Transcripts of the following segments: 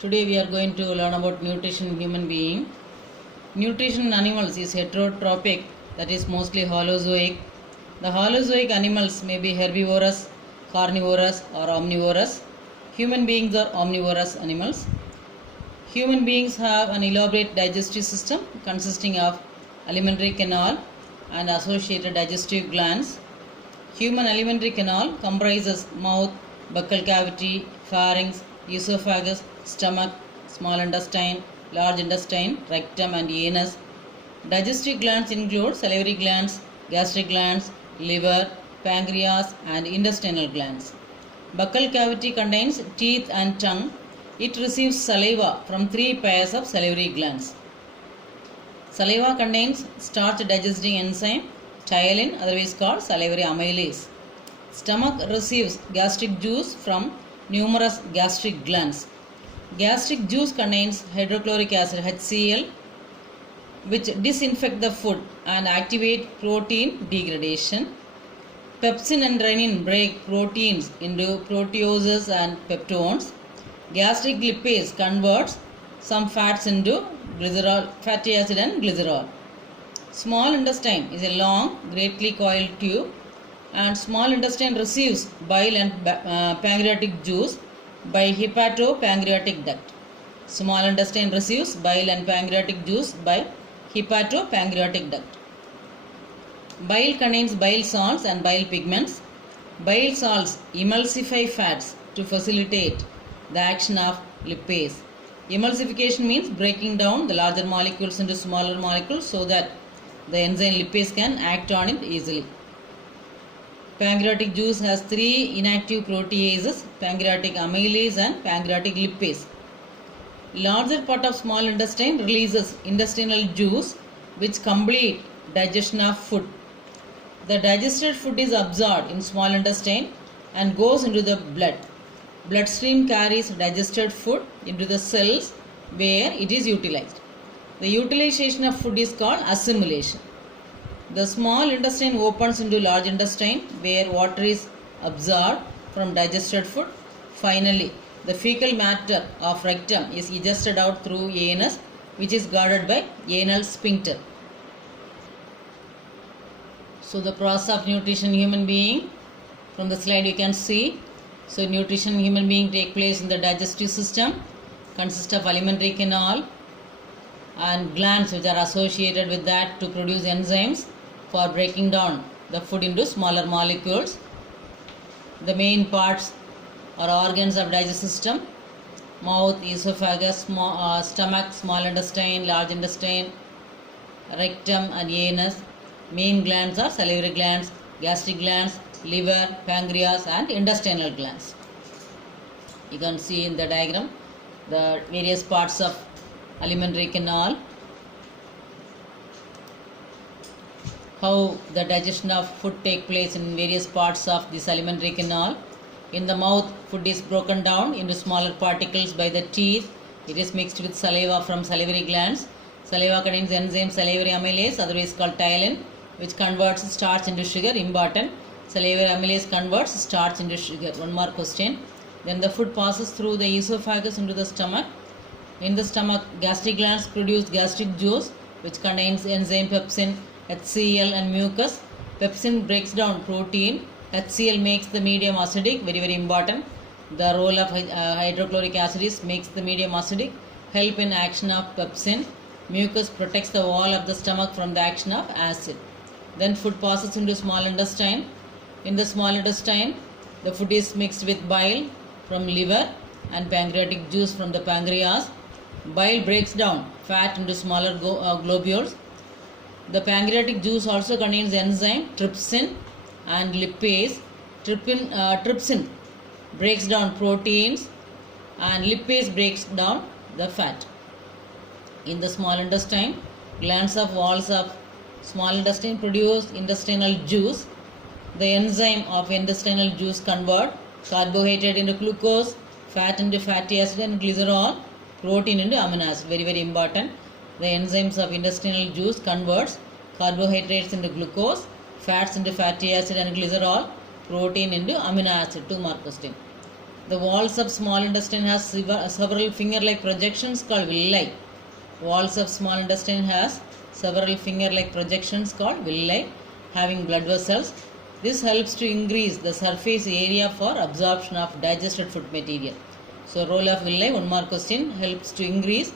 Today we are going to learn about nutrition in human being. Nutrition in animals is heterotrophic, that is mostly holozoic. The holozoic animals may be herbivorous, carnivorous or omnivorous. Human beings are omnivorous animals. Human beings have an elaborate digestive system consisting of alimentary canal and associated digestive glands. Human alimentary canal comprises mouth, buccal cavity, pharynx, esophagus, stomach, small intestine, large intestine, rectum and anus. Digestive glands include salivary glands, gastric glands, liver, pancreas and intestinal glands. Buccal cavity contains teeth and tongue. It receives saliva from 3 pairs of salivary glands. Saliva contains starch digesting enzyme ptyalin, otherwise called salivary amylase. Stomach receives gastric juice from numerous gastric glands. Gastric juice contains hydrochloric acid HCl, which disinfect the food and activate protein degradation. Pepsin and renin break proteins into proteases and peptones. Gastric lipase converts some fats into glycerol, fatty acid and glycerol. Small intestine is a long, greatly coiled tube, and small intestine receives bile and pancreatic juice by hepatopancreatic duct. Small intestine receives bile and pancreatic juice by hepatopancreatic duct. Bile contains bile salts and bile pigments. Bile salts emulsify fats to facilitate the action of lipase. Emulsification means breaking down the larger molecules into smaller molecules so that the enzyme lipase can act on it easily. Pancreatic juice has 3 inactive proteases, pancreatic amylase and pancreatic lipase. Larger part of small intestine releases intestinal juice which complete digestion of food. The digested food is absorbed in small intestine and goes into the blood. Bloodstream carries digested food into the cells where it is utilized. The utilization of food is called assimilation. The small intestine opens into large intestine where water is absorbed from digested food. Finally, the fecal matter of rectum is egested out through anus, which is guarded by anal sphincter. So the process of nutrition in human being, from the slide you can see. So nutrition in human being take place in the digestive system, consists of alimentary canal and glands which are associated with that to produce enzymes for breaking down the food into smaller molecules. The main parts or organs of digestive system: mouth, esophagus, stomach, small intestine, large intestine, rectum and anus. Main glands are salivary glands, gastric glands, liver, pancreas and intestinal glands. You can see in the diagram the various parts of alimentary canal, how the digestion of food take place in various parts of this alimentary canal. In the mouth, food is broken down into smaller particles by the teeth. It is mixed with saliva from salivary glands. Saliva contains enzyme salivary amylase, otherwise called ptyalin, which converts starch into sugar. Important. Salivary amylase converts starch into sugar. One more question. Then the food passes through the esophagus into the stomach. In the stomach, gastric glands produce gastric juice, which contains enzyme pepsin, HCl and mucus. Pepsin breaks down protein. HCl makes the medium acidic. Very important. The role of hydrochloric acid makes the medium acidic. Help in action of pepsin. Mucus protects the wall of the stomach from the action of acid. Then food passes into small intestine. In the small intestine, the food is mixed with bile from liver and pancreatic juice from the pancreas. Bile breaks down fat into smaller globules. The pancreatic juice also contains enzyme trypsin and lipase. Trypsin breaks down proteins and lipase breaks down the fat. In the small intestine, glands of walls of small intestine produce intestinal juice. The enzyme of intestinal juice convert carbohydrate into glucose, fat into fatty acid and glycerol, protein into amino acid. Very important. The enzymes of intestinal juice converts carbohydrates into glucose, fats into fatty acid and glycerol, protein into amino acid. 2 more question. The walls of small intestine has several finger-like projections called villi. Walls of small intestine has several finger-like projections called villi having blood vessels. This helps to increase the surface area for absorption of digested food material. So role of villi, one more question, helps to increase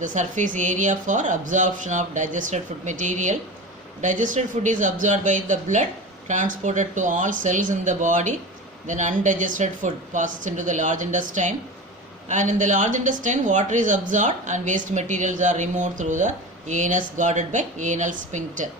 the surface area for absorption of digested food material. Digested food is absorbed by the blood, transported to all cells in the body. Then undigested food passes into the large intestine, and in the large intestine water is absorbed and waste materials are removed through the anus guarded by anal sphincter.